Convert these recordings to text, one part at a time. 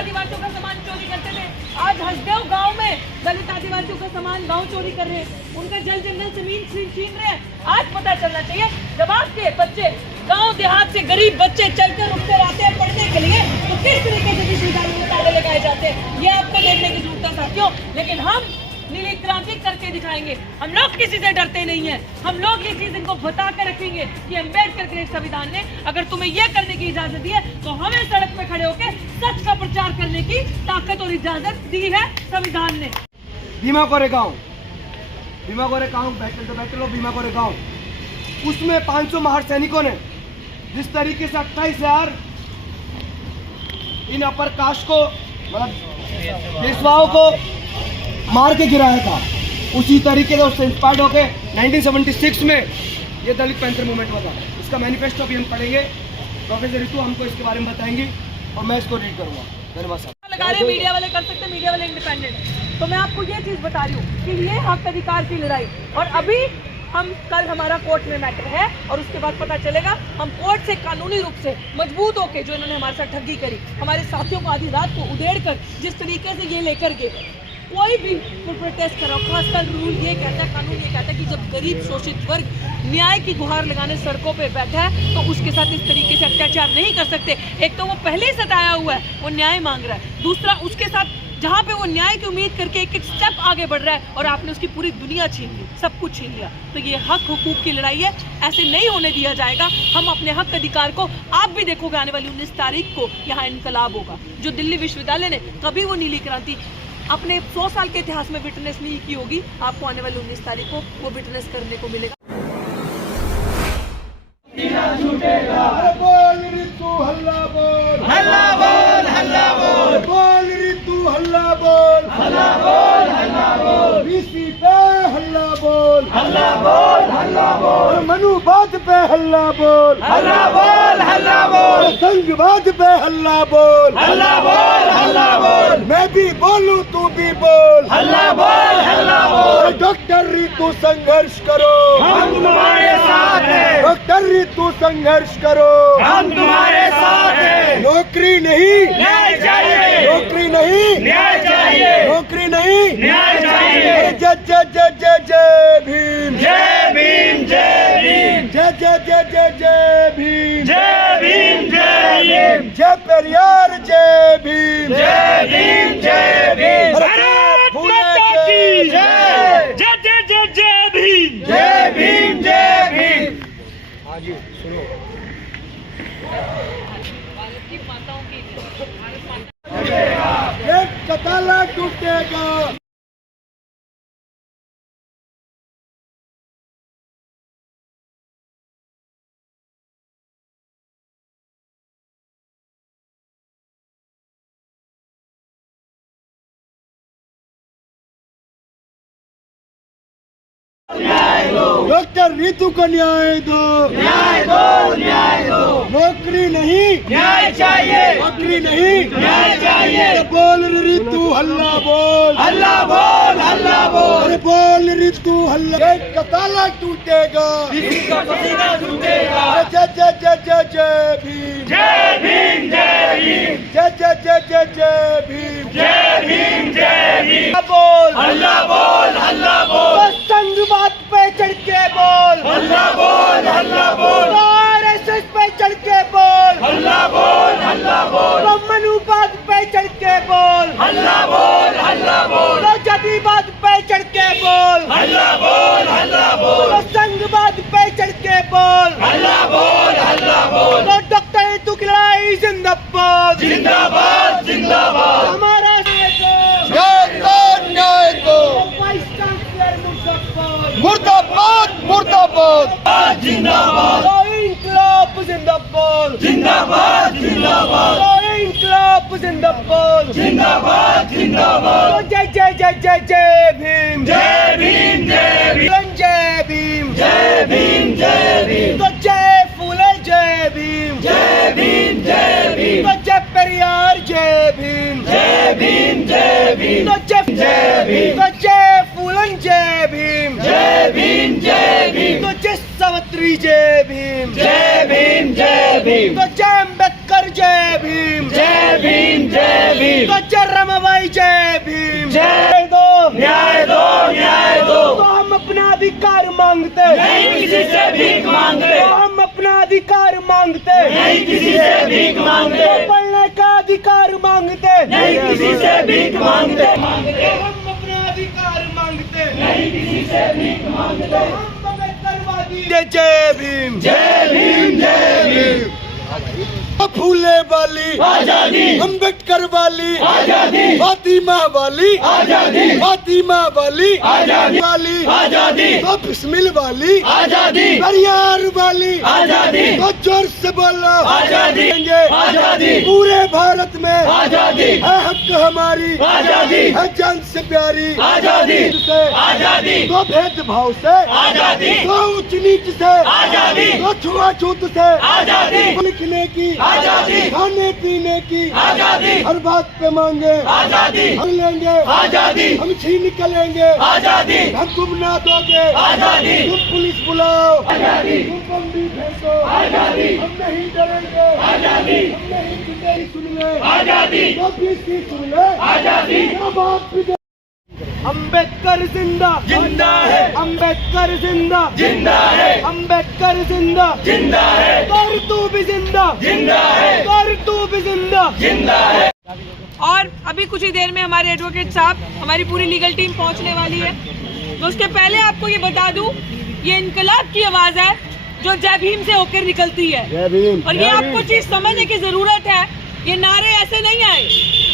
आदिवासियों का सामान चोरी करते थे, आज हसदेव गांव में दलित आदिवासियों का सामान गांव चोरी कर रहे हैं, उनका जल जंगल जमीन छीन रहे हैं। आज पता चलना चाहिए जब आपके बच्चे गांव देहात से गरीब बच्चे चलकर उठकर आते हैं पढ़ने के लिए, तो किस तरीके से विश्वविद्यालय में ताले लगाए जाते हैं, ये आपको देखने की जरूरत है साथियों। लेकिन हम नीली क्रांति करके दिखाएंगे, हम लोग किसी से डरते नहीं हैं। हम लोग ये चीज इनको बता के रखेंगे कि अम्बेडकर के संविधान ने अगर तुम्हें ये करने की इजाजत दी है तो हमें सड़क पे खड़े होकर सच का प्रचार करने की ताकत और इजाजत दी है संविधान ने। भीमा कोरेगांव बैटल ऑफ भीमा कोरेगांव, उसमें 500 महार सैनिकों ने जिस तरीके से 28,000 इन अपर कास्ट को मतलब पेशवाओं को मार के गिराया था, उसी तरीके से उससे इंस्पायर्ड होके 1976 में ये दलित पैंथर मूवमेंट हुआ था। इसका मैनिफेस्टो भी हम पढ़ेंगे, प्रोफेसर रितु हमको इसके बारे में बताएंगी और मैं इसको रीड करूंगा। धन्यवाद साहब। लगा रहे मीडिया वाले कर सकते, मीडिया वाले इंडिपेंडेंट। तो मैं आपको ये चीज बता रही हूँ कि ये हक अधिकार की लड़ाई, और अभी हम कल हमारा कोर्ट में मैटर है और उसके बाद पता चलेगा हम कोर्ट से कानूनी रूप से मजबूत होके, जो इन्होंने हमारे साथ ठगी करी, हमारे साथियों को आधी रात को उधेड़ कर जिस तरीके से ये लेकर गए, कोई भी प्रोटेस्ट करो, खासकर रूल ये कहता है, कानून ये कहता है कि जब गरीब शोषित वर्ग न्याय की गुहार लगाने सड़कों पे बैठा है तो उसके साथ इस तरीके से अत्याचार नहीं कर सकते। एक तो वो पहले ही सताया हुआ है, वो न्याय मांग रहा है, दूसरा उसके साथ जहाँ पे वो न्याय की उम्मीद करके एक एक स्टेप आगे बढ़ रहा है और आपने उसकी पूरी दुनिया छीन ली, सब कुछ छीन लिया। तो ये हक हुकूक की लड़ाई है, ऐसे नहीं होने दिया जाएगा। हम अपने हक अधिकार को, आप भी देखोगे आने वाली 19 तारीख को यहाँ इनकलाब होगा। जो दिल्ली विश्वविद्यालय ने कभी वो नीली क्रांति अपने 100 साल के इतिहास में विटनेस नहीं की होगी, आपको आने वाली 19 तारीख को वो विटनेस करने को मिलेगा। बोल रितु हल्ला बोल, हल्ला बोल, हल्ला बोल, बोल रितु हल्ला बोल, हल्ला बोल, हल्ला बोल, बीसी पे हल्ला बोल, हल्ला बोल, हल्ला बोल, मनुवाद पे हल्ला बोल, हल्ला बोल, हल्ला बोल, संघवाद पे हल्ला बोल, हल्ला बोल, हल्ला बोल, मैं भी बोलूं तू भी बोल, हल्ला बोल, हल्ला बोल। डॉक्टर रितु संघर्ष करो, हम तुम्हारे साथ हैं, डॉक्टर रितु संघर्ष करो, हम तुम्हारे साथ हैं। नौकरी नहीं न्याय चाहिए, नौकरी नहीं न्याय चाहिए, नौकरी नहीं न्याय चाहिए। जय जय जय जय जय भीम, जय भीम, जय भीम, जय जय जय जय जय भीम, जय भीम, जय भीम, जय पेरियार जय भीम, जय भीम, जय भीम। भारत माता की जय, जय जय जय जय भीम, जय भीम, जय भीम। हाँ जी सुनो, भारत की माताओं की, भारत माता एक कताला टूटेगा, डॉक्टर रितु को न्याय दो, न्याय दो, न्याय दो, नौकरी नहीं न्याय चाहिए, नौकरी नहीं न्याय चाहिए। बोल रितु हल्ला बोल, हल्ला बोल, हल्ला बोल, अरे बोल रितु हल्ला, एक कताला टूटेगा, किसी का पसीना छूटेगा। जय जय जय जय जय भीम, जय भीम, जय भीम, जय जय जय जय जय भीम, जय भीम, जय भीम। बोल हल्ला बोल, हल्ला बोल, संघवाद पे चढ़ के बोल, हल्ला बोल, हल्ला बोल, आरएसएस पे चढ़ के बोल, हल्ला बोल, हल्ला बोल, मनुवाद पे चढ़ के बोल, हल्ला बोल, हल्ला बोल, जातिवाद पे चढ़ के बोल, हल्ला बोल, हल्ला बोल, संघवाद पे चढ़ के बोल, हल्ला बोल, हल्ला बोल। डॉक्टर रितु की लड़ाई जिंदाबाद, जिंदाबाद, जिंदाबाद। हमारा न्याय दो, वाइस चांसलर मुर्दाबाद, मुर्दाबाद, मुर्दाबाद, जिंदाबाद, इंकलाब जिंदाबाद, जिंदाबाद, जिंदाबाद, इंकलाब जिंदाबाद, जिंदाबाद, जिंदाबाद। जय जय जय जय जय भीम, जय भीम, जय भीम, जय भीम, जय भीम, जय भीम, तो जय फूले जय भीम, जय भीम, जय भीम, तो जय पेरियार जय भीम, जय भीम, जय भीम, तो जय भीम, तो जय फूलन जय भीम, जय भीम, जय भीम, तो जय सावित्री जय भीम, जय भीम, जय भीम, तो जय अम्बेडकर जय भीम, जय भीम, जय जय भीम। तो रमाबाई जय भीम। जय दो न्याय दो, न्याय दो। तो हम अपना अधिकार मांगते, नहीं किसी से भीख मांगते। तो हम अपना अधिकार मांगते, नहीं किसी से भीख मांगते। तो पढ़ने का अधिकार मांगते, नहीं किसी से भीख मांगते। तो हम अपना अधिकार मांगते, नहीं किसी से भीख मांगते। हम अम्बेडकरवादी जय भीम। जय भीम, जय भीम। फूले वाली आजादी, अम्बेडकर वाली आजादी, फातिमा वाली आजादी, फातिमा वाली आजादी, वाली आजादी, तो बिस्मिल वाली आजादी, परियार वाली आजादी, तो जोर से बोलो आजादी, देंगे। आजादी, पूरे भारत में आजादी, है हक हमारी, आजादी, है जान से प्यारी, आजादी, से आजादी, तो भेदभाव से, आजादी, तो उच्च नीच से, आजादी, तो छुआछूत से, आजादी, लिखने की, आजादी, खाने पीने की, आजादी, हर बात पे मांगे, आजादी, हम लेंगे, आजादी, हम छीन के लेंगे, आजादी, हम तुम ना दोगे, आजादी, तुम पुलिस बुलाओ, आजादी, तुम बंदी भेजो, आजादी, हम नहीं डरेंगे, आजादी, हम नहीं पिटाई सुन ले, आजादी, तो भी सुन ले, आजादी। क्या बात भी दे। अम्बेडकर जिंदा, जिंदा है, अम्बेडकर जिंदा, जिंदा है, अम्बेडकर जिंदा, जिंदा है, कर तू भी जिंदा, जिंदा है, कर तू भी जिंदा। जिंदा है। और अभी कुछ ही देर में हमारे एडवोकेट साहब, हमारी पूरी लीगल टीम पहुंचने वाली है। तो उसके पहले आपको ये बता दूं, ये इनकलाब की आवाज है जो जय भीम से होकर निकलती है। जय भीम। और ये आपको चीज समझने की जरूरत है, ये नारे ऐसे नहीं आए।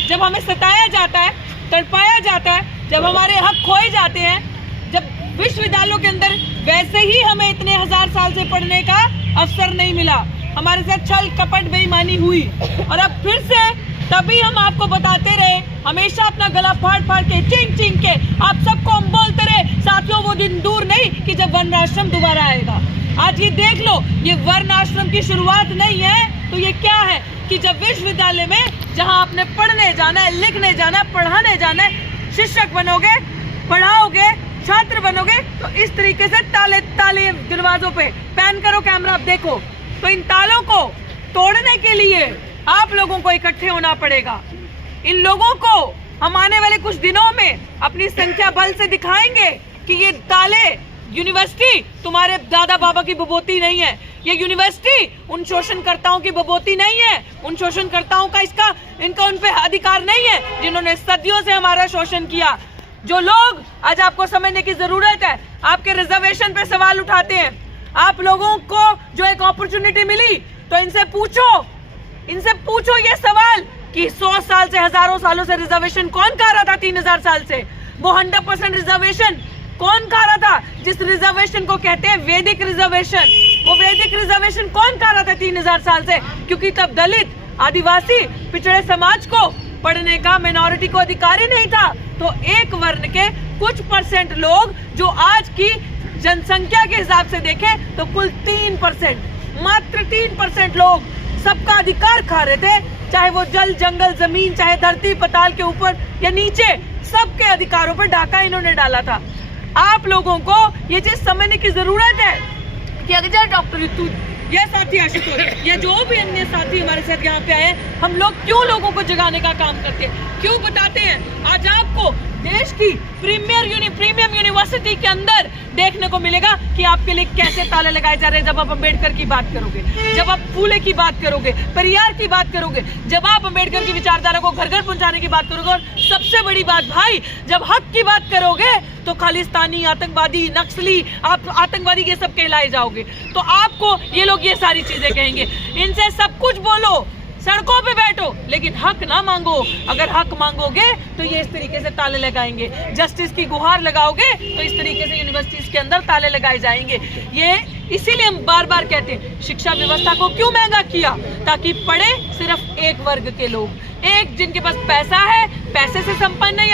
जब हमें सताया जाता है, तड़पाया जाता है, जब हमारे हक खोए जाते हैं, जब विश्वविद्यालयों के अंदर वैसे ही हमें इतने हजार साल से पढ़ने का अवसर नहीं मिला, हमारे साथ छल कपट बेईमानी हुई, और अब फिर से तभी हम आपको बताते रहे, हमेशा अपना गला फाड़ फाड़ के, चिंग चिंग के आप सबको हम बोलते रहे, साथियों वो दिन दूर नहीं कि जब वर्ण आश्रम दोबारा आएगा। आज ये देख लो, ये वर्ण आश्रम की शुरुआत नहीं है तो ये क्या है कि जब विश्वविद्यालय में जहां आपने पढ़ने जाना है, लिखने जाना है, पढ़ाने जाना है, शिक्षक बनोगे, पढ़ाओगे, छात्र बनोगे, तो इस तरीके से ताले ताले दरवाजों पे पैन करो कैमरा, आप देखो, तो इन तालों को तोड़ने के लिए आप लोगों को इकट्ठे होना पड़ेगा। इन लोगों को हम आने वाले कुछ दिनों में अपनी संख्या बल से दिखाएंगे कि ये ताले यूनिवर्सिटी तुम्हारे दादा बाबा की बबोती नहीं है, ये यूनिवर्सिटी उन शोषणकर्ताओं की बबोती नहीं है, उन शोषणकर्ताओं का इनका उन पे अधिकार नहीं है जिन्होंने सदियों से हमारा शोषण किया। जो लोग आज आपको समझने की जरूरत है, आपके रिजर्वेशन पे सवाल उठाते हैं, आप लोगों को जो एक अपॉर्चुनिटी मिली, तो इनसे पूछो ये सवाल कि 100 साल से, हजारों सालों से रिजर्वेशन कौन खा रहा था? 3000 साल से वो 100% रिजर्वेशन कौन खा रहा था? जिस रिजर्वेशन को कहते हैं वैदिक रिजर्वेशन, वो वैदिक रिजर्वेशन कौन खा रहा था 3000 साल से? क्योंकि तब दलित, आदिवासी, पिछड़े समाज को पढ़ने का, मिनॉरिटी को अधिकार ही नहीं था। तो एक वर्ण के कुछ परसेंट लोग जो आज की जनसंख्या के हिसाब से देखें तो कुल 3%, मात्र 3% लोग सबका अधिकार खा रहे थे, चाहे वो जल, जंगल, जमीन, चाहे धरती पताल के ऊपर या नीचे, सबके अधिकारों पर डाका इन्होंने डाला था। आप लोगों को ये चीज समझने की जरूरत है कि अगर डॉक्टर रितु, ये साथी आशुतोष, या जो भी अन्य साथी हमारे साथ यहाँ पे आए, हम लोग क्यों लोगों को जगाने का काम करते हैं, क्यों बताते हैं? आज आपको देश की प्रीमियम यूनिवर्सिटी के अंदर देखने को मिलेगा कि आपके लिए कैसे ताले लगाए जा रहे हैं। जब आप अम्बेडकर की बात करोगे, जब आप फूले की बात करोगे, परियार की बात करोगे, जब आप अम्बेडकर की विचारधारा को घर घर पहुंचाने की बात करोगे, और सबसे बड़ी बात भाई, जब हक की बात करोगे तो खालिस्तानी, आतंकवादी, नक्सली, आप आतंकवादी ये सब कहलाए जाओगे। तो आपको ये लोग ये सारी चीजें कहेंगे। इनसे सब कुछ बोलो, सड़कों पे बैठो, लेकिन हक ना मांगो। अगर हक मांगोगे तो ये इस तरीके से ताले लगाएंगे। जस्टिस की गुहार लगाओगे तो इस तरीके से यूनिवर्सिटीज के अंदर ताले लगाए जाएंगे। ये इसीलिए हम बार बार कहते हैं, शिक्षा व्यवस्था को क्यों महंगा किया? ताकि पढ़े सिर्फ एक वर्ग के लोग, एक जिनके पास पैसा है, पैसे से संपन्न है,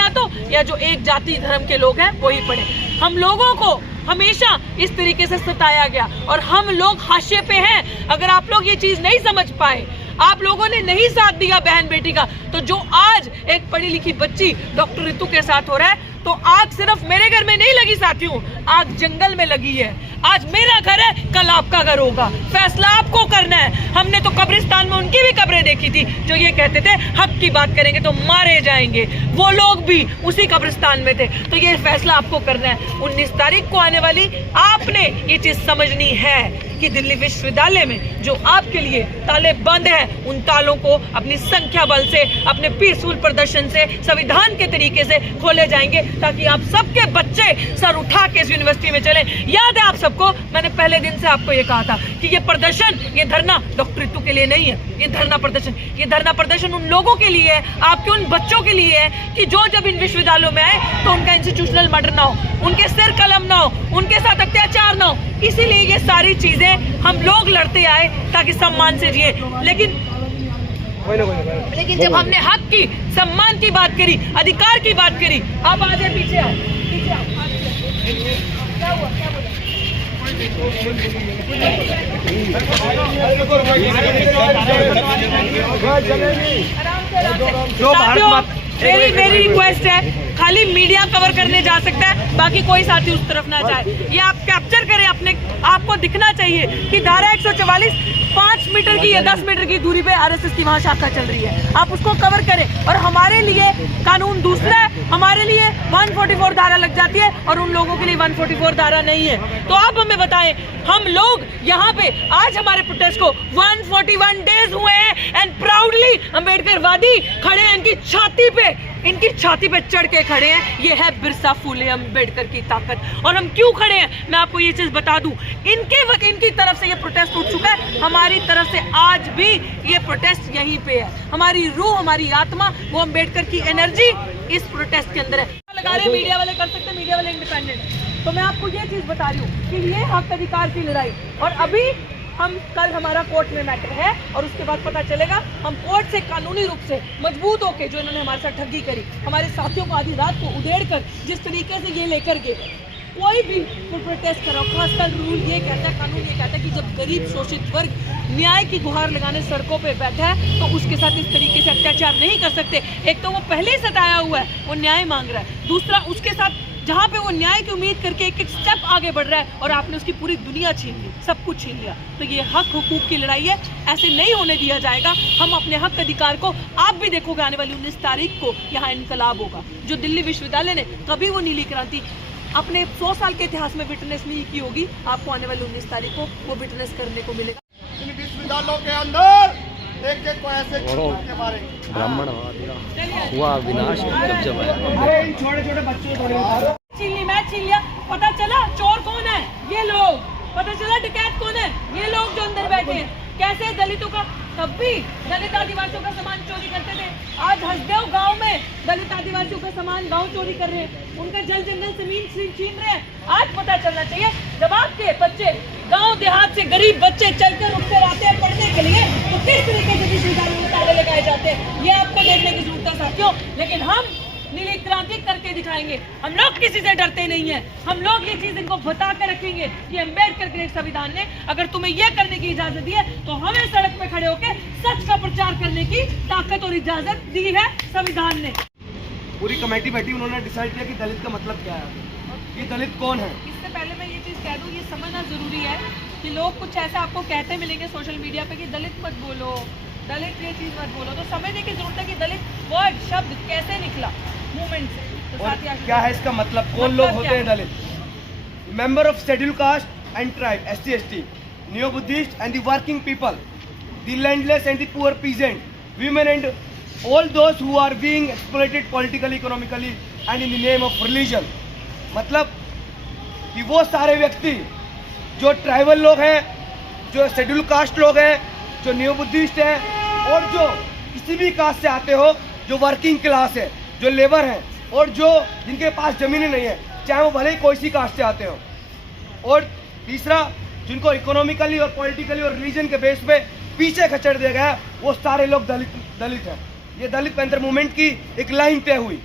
या जो एक जाति धर्म के लोग हैं वही पढ़े। हम लोगों को हमेशा इस तरीके से सताया गया और हम लोग हाशिए पे हैं। अगर आप लोग ये चीज नहीं समझ पाए, आप लोगों ने नहीं साथ दिया बहन बेटी का, तो जो आज एक पढ़ी लिखी बच्ची डॉक्टर रितु के साथ हो रहा है, तो आग सिर्फ मेरे घर में नहीं लगी साथियों, आग जंगल में लगी है। आज मेरा घर है, कल आपका घर होगा, फैसला आपको करना है। हमने तो कब्रिस्तान में उनकी भी कब्रें देखी थी जो ये कहते थे हक की बात करेंगे तो मारे जाएंगे, वो लोग भी उसी कब्रिस्तान में थे। तो ये फैसला आपको करना है। 19 तारीख को आने वाली आपने ये चीज समझनी है कि दिल्ली विश्वविद्यालय में जो आपके लिए ताले बंद हैं, उन तालों को अपनी संख्या बल से, अपने पीसफुल प्रदर्शन से, संविधान के तरीके से खोले जाएंगे, ताकि आप सबके बच्चे सर उठा के इस यूनिवर्सिटी में चले। याद है आप सबको, मैंने पहले दिन से आपको ये कहा था कि ये प्रदर्शन, ये धरना डॉक्टर रितु के लिए नहीं है। ये धरना प्रदर्शन उन लोगों के लिए है, आपके उन बच्चों के लिए है कि जो जब इन विश्वविद्यालयों में आए तो उनका इंस्टीट्यूशनल मर्डर ना हो, उनके सिर कलम ना हो, उनके साथ अत्याचार ना हो। इसीलिए ये सारी चीजें हम लोग लड़ते आए ताकि सम्मान से जिए। लेकिन जब हमने हक की, सम्मान की बात करी, अधिकार की बात करी, आप आ जाए, पीछे आओ, पीछे आओ। क्या हुआ, क्या बोला? मेरी रिक्वेस्ट है, खाली मीडिया कवर करने जा सकता है, बाकी कोई साथी उस तरफ ना जाए। ये आप कैप्चर करें, अपने आपको दिखना चाहिए कि धारा 144 5 मीटर की या 10 मीटर की दूरी पे आरएसएस की वहां शाखा चल रही है, आप उसको कवर करें। और हमारे लिए कानून दूसरा है, हमारे लिए 144 धारा लग जाती है और उन लोगों के लिए 144 धारा नहीं है। तो आप हमें बताएं, हम लोग यहाँ पे आज हमारे प्रोटेस्ट को 141 डेज हुए हैं एंड प्राउडली अम्बेडकरवादी खड़े हैं, इनकी छाती पे चढ़ के खड़े हैं। ये है बिरसा फुले अम्बेडकर की ताकत। और हम क्यों खड़े हैं, मैं आपको ये चीज बता दूं, इनकी तरफ से ये प्रोटेस्ट उठ चुका है, हमारी तरफ से आज भी ये प्रोटेस्ट यहीं पे है। हमारी रूह, हमारी आत्मा, वो अम्बेडकर की एनर्जी इस प्रोटेस्ट के अंदर है। लगा रहे मीडिया वाले कर सकते हैं, मीडिया वाले इंडिपेंडेंट है। तो मैं आपको ये चीज बता रही हूँ कि ये हक अधिकार की लड़ाई, और अभी हम कल हमारा कोर्ट में मैटर है और उसके बाद पता चलेगा हम कोर्ट से कानूनी रूप से मजबूत होके, जो इन्होंने हमारे साथ ठगी करी, हमारे साथियों को आधी रात को उधेड़ कर जिस तरीके से ये लेकर गए, कोई भी प्रोटेस्ट करो, खासकर रूल ये कहता है, कानून ये कहता है कि जब गरीब शोषित वर्ग न्याय की गुहार लगाने सड़कों पे बैठा है तो उसके साथ इस तरीके से अत्याचार नहीं कर सकते। एक तो वो पहले ही सताया हुआ है, वो न्याय मांग रहा है, दूसरा उसके साथ जहाँ पे वो न्याय की उम्मीद करके एक स्टेप आगे बढ़ रहा है और आपने उसकी पूरी दुनिया छीन ली, सब कुछ छीन लिया। तो ये हक हुकूक की लड़ाई है, ऐसे नहीं होने दिया जाएगा। हम अपने हक अधिकार को, आप भी देखोगे आने वाली 19 तारीख को यहाँ इनकलाब होगा। जो दिल्ली विश्वविद्यालय ने कभी वो नीली क्रांति अपने 100 साल के इतिहास में विटनेस नहीं की होगी, आपको आने वाली 19 तारीख को वो विटनेस करने को मिलेगा। इन विश्वविद्यालयों के अंदर एक को ऐसे के मारे ब्राह्मण हुआ विनाश जब आया। छोटे छोटे बच्चे छीन लिया, पता चला चोर कौन है, ये लोग, पता चला डकैत कौन है, ये लोग जो अंदर बैठे हैं। कैसे दलितों का, तब भी दलित आदिवासियों का सामान चोरी करते थे, आज हसदेव गांव में दलित आदिवासियों का सामान गांव चोरी कर रहे हैं, उनका जल जंगल जमीन छीन रहे हैं। आज पता चलना चाहिए, जब आपके बच्चे गांव देहात से गरीब बच्चे चलकर उठकर आते हैं पढ़ने के लिए, तो किस तरीके से विश्वविद्यालय में ताले लगाए जाते हैं, ये आपको देखने की जरूरत है साथियों। लेकिन हम नीली क्रांति करके दिखाएंगे, हम लोग किसी से डरते नहीं हैं। हम लोग ये चीज इनको बता के रखेंगे कि अम्बेडकर के संविधान ने अगर तुम्हें ये करने की इजाजत दी है तो हमें सड़क पे खड़े होकर सच का प्रचार करने की ताकत और इजाजत दी है संविधान ने। पूरी कमेटी बैठी, उन्होंने डिसाइड किया कि दलित का मतलब क्या है, ये दलित कौन है। इससे पहले मैं ये चीज कह दूं, ये समझना जरूरी है कि लोग कुछ ऐसा आपको कहते मिलेंगे सोशल मीडिया पे कि दलित मत बोलो, दलित ये चीज मत बोलो, तो समझने की जरूरत है कि दलित वर्ड, शब्द कैसे निकला मूवमेंट से। तो और क्या है इसका मतलब, कौन लोग होते हैं Dalit? Member of schedule caste and tribe, SC ST, neo Buddhist and the working people, the landless and the poor peasant, women and all those who are being exploited politically, economically and in the name of religion। मतलब कि वो सारे व्यक्ति जो tribal लोग हैं, जो schedule caste लोग हैं, जो न्यू बुद्धिस्ट हैं, और जो किसी भी कास्ट से आते हो, जो वर्किंग क्लास है, जो लेबर है, और जो जिनके पास ज़मीनें नहीं है, चाहे वो भले ही कोई सी कास्ट से आते हो, और तीसरा जिनको इकोनॉमिकली और पॉलिटिकली और रिलीजन के बेस पे पीछे खचड़ दिया गया, वो सारे लोग दलित हैं। ये दलित पैंथर मूवमेंट की एक लाइन तय हुई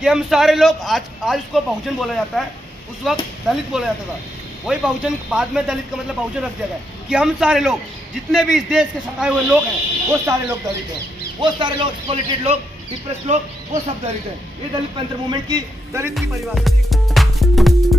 कि हम सारे लोग, आज उसको बहुजन बोला जाता है, उस वक्त दलित बोला जाता था, वही बहुजन बाद में दलित का मतलब बहुजन रख दिया गया कि हम सारे लोग जितने भी इस देश के सताए हुए लोग हैं, वो सारे लोग दलित हैं, वो सारे लोग एक्सप्लॉइटेड लोग डिप्रेस लोग, वो सब दलित है। ये दलित पैंथर मूवमेंट की दलित की परिभाषा थी।